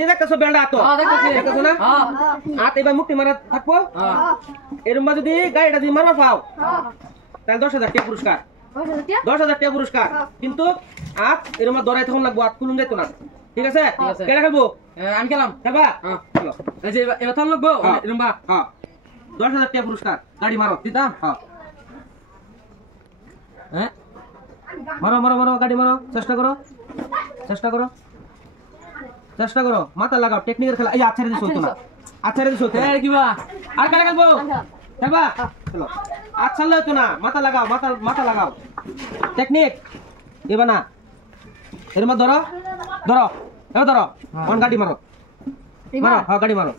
এই দেখতেছো বেলটা তো দেখতেছো না আত এবার মুক্তি মারা থাকবো এরম যদি গাড়িটা যদি মারবা পাও তাহলে 10,000 টাকা পুরস্কার 10,000 টাকা পুরস্কার কিন্তু আত এরম দরাই তখন লাগবো আত খুলুন যাইতো না ঠিক আছে কেডা খেলবো আমি খেলাম খেলবা চলো এই যে এবার তখন লাগবো এরম বা 10,000 টাকা পুরস্কার গাড়ি মারো দিতাম হ্যাঁ মারো মারো মারো গাড়ি মারো চেষ্টা করো চেষ্টা করো মাথা লাগাও টেকনিকের খেলা এই আচ্ছা রে দিছো না আচ্ছা রে দিছো এই কিবা আর কারে খেলবো খেলবা চলো আচ্ছা লইতো না মাথা লাগাও মাথা লাগাও টেকনিক দিবা না এর মধ্যে ধরো কোন গাড়ি মারো মারো হ্যাঁ গাড়ি মারো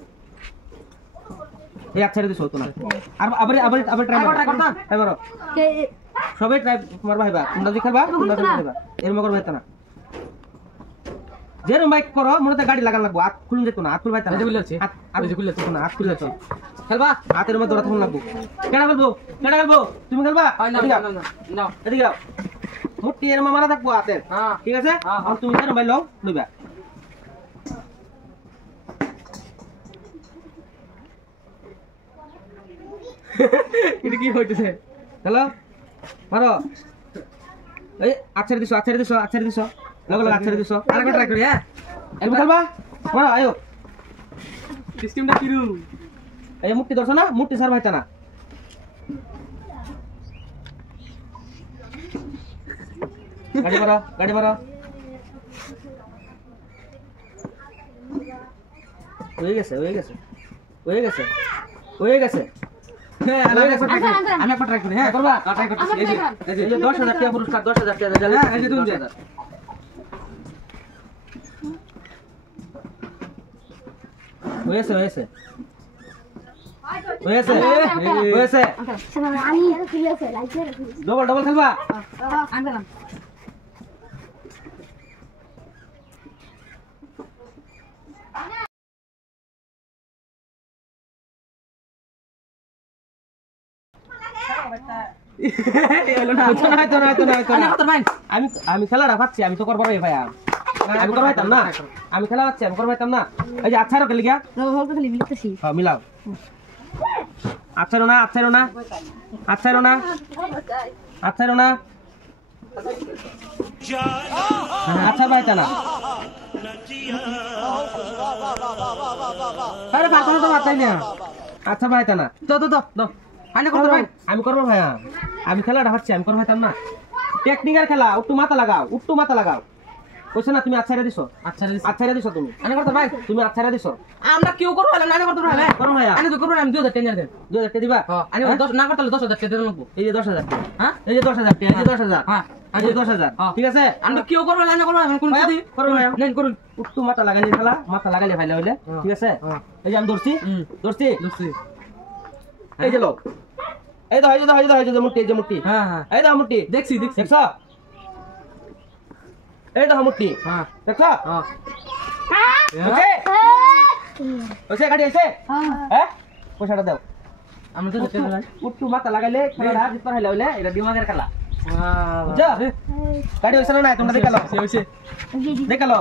এই আচ্ছা রে দিছো না আর আবার ট্রাই মারো সবাই ট্রাই মারবা হইবা তোমরা যদি খেলবা তোমরা খেলবা এরকম করবা হইতো না যেরম বাইক করো মনে গাড়ি লাগান লাগবো হাত খুলুন যেত না হাত খুলবাই না হাত খুলে খেলবা হাতের মধ্যে তখন লাগবো কেডা খেলবো তুমি খেলবা এদিকে মুটি এরম মারা থাকবো হাতের ঠিক আছে আর তুমি যেরম বাইক লইবা এটা কি হইতেছে হ্যালো মারো এই আচ্ছা দিছো লগো আচ্ছা দিছো আরেকবার ট্রাই করি হ্যাঁ একবার খেলবা মারো আয়ো সিস্টেমটা কিরু এই মুক্তি ধরছ না মুক্তি সার ভাইতা না গাড়ি মারো হয়ে গেছে হ্যাঁ আমি একবার ট্রাই করি হ্যাঁ করবা ট্রাই করতেছি এই যে 10,000 টাকা পুরস্কার 10,000 টাকা দেন হ্যাঁ এই যে তুমি হয়েছে ডবল খেলবা আমি খেলাটা পাচ্ছি আমি তো করবো ভাই আমি করবো না আমি খেলা পাচ্ছি আমি করবো না এই যে আচ্ছা খেলি গিয়া মিলাও আচ্ছা না আচ্ছা ভাই না আরে পাতানো তো মাথায় না আচ্ছা ভাই না তো আমি করবো ভাইয়া আমি খেলাটা পাচ্ছি আমি করবো না টেকনিক্যাল খেলা উট্টু মাথা লাগাও কইছ না তুমি আচ্ছা দিছো তুমি আনে করতে ভাই তুমি আচ্ছা দিছো আমরা কিউ করব না না করতে ভাই করো ভাই আনে তো করব আমি 2000 টাকা দেন 2000 টাকা দিবা আনে 10 না করতে 10,000 টাকা দেন লাগবো এই যে 10,000 হ্যাঁ এই যে 10,000 টাকা এই যে 10,000 হ্যাঁ এই যে 10,000 ঠিক আছে আমরা কিউ করব না না করব আমি কোন দিই করো ভাই নেন করুন উট্টু মাথা লাগাইলে খেলা মাথা লাগাইলে ভাইলা হইলে ঠিক আছে এই যে আমি ধরছি এই যে লোক এই যে মুটি হ্যাঁ এই দাও মুটি দেখছি দেখছো এই দেখো মুটি দেখছো ওকে গাড়ি আছে হ্যাঁ পয়সাটা দাও আমি তো উট্টু মাথা লাগাইলে খেলাটা জিতবার হইলে হইলে এটা দিমাগের খেলা বুঝছো গাড়ি হইছে না তোমরা দেখালো দেখালো